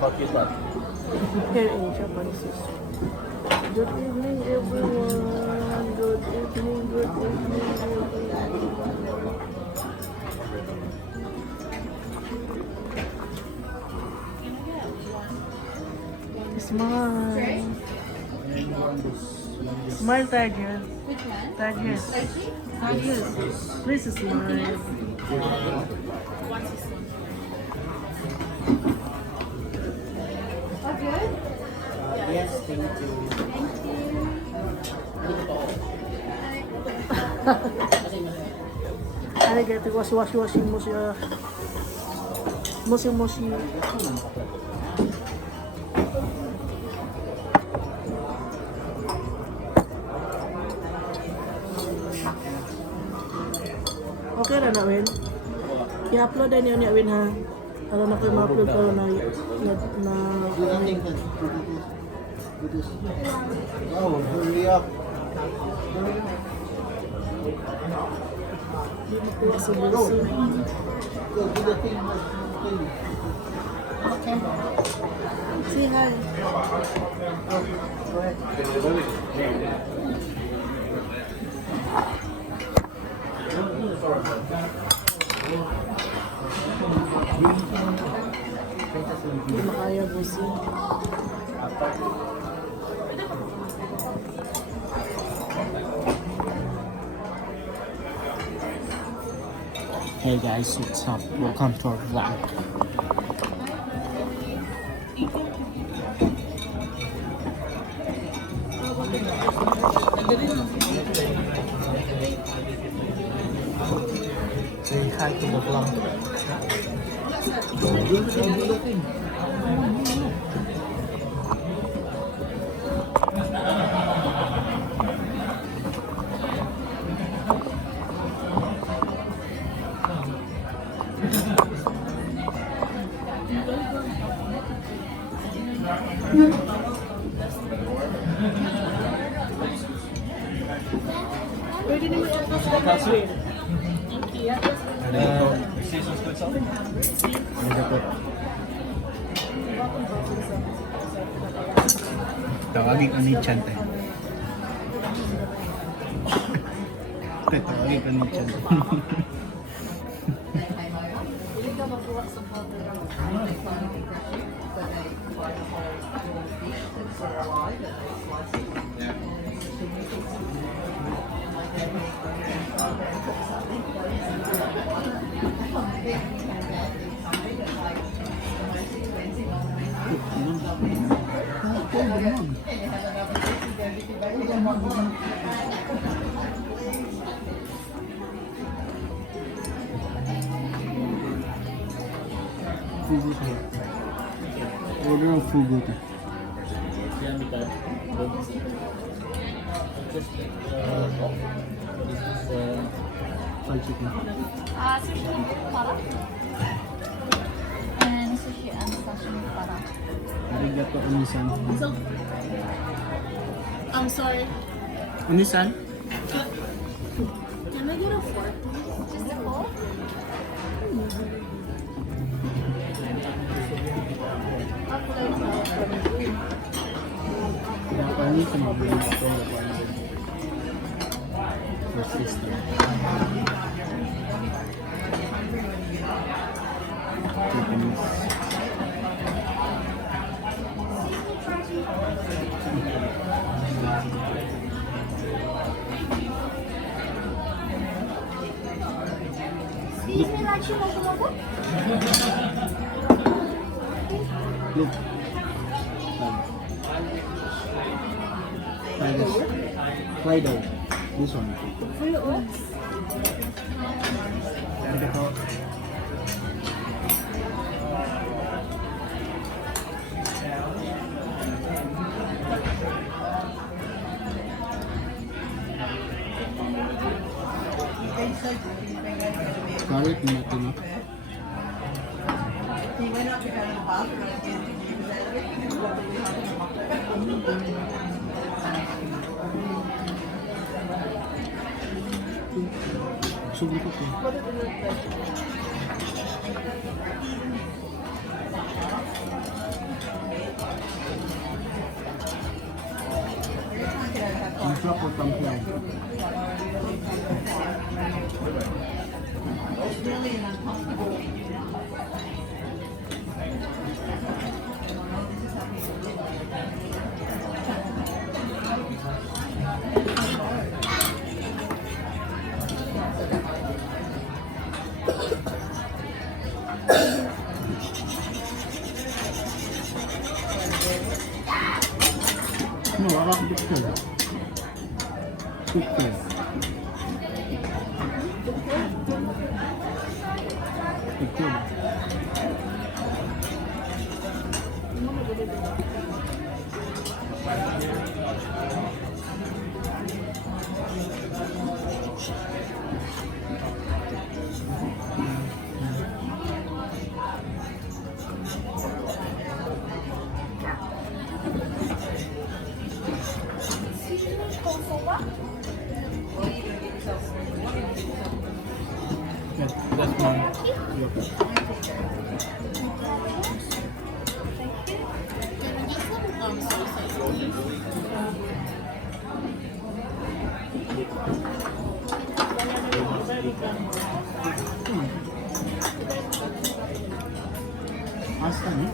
How cute that? Here in Japanese. Good evening, everyone. Good evening, good evening, everyone. Smile. Smile, Tiger. Which one? Tiger. Tiger. Please smile. Oh, good? Yes, thank you. Ano gati washi mo siya. Moshi. Okay na Win. I-upload din yun Win ha. Ano na kayo ma-upload ko na Oh, hurry up. Buso. Go, do the thing. Okay. Say hi. Go ahead. Hindi makaya buso. Hey guys, what's up? Welcome to our vlog. Say hi to the vlog. Pwede naman siya sa kaswin. Tawagin ka ni Chan tayo. Tawagin ka ni Chan. Fugu tayo. Order of fugu tayo. Fried chicken. Sushi para. And sushi and sashimi para. Arigato onisan. I'm sorry. Onisan? Can I get a fork? Just a bowl? Paano sa mabili ito? For sister. Japanese. Excuse me, like you want Look. Fried out. This one. Arigato. Garlic natin, no? Sobrang ko to. Sarap po tampiang. No, I like picture. Picture. Picture. That's mine. Yep. Asa ni?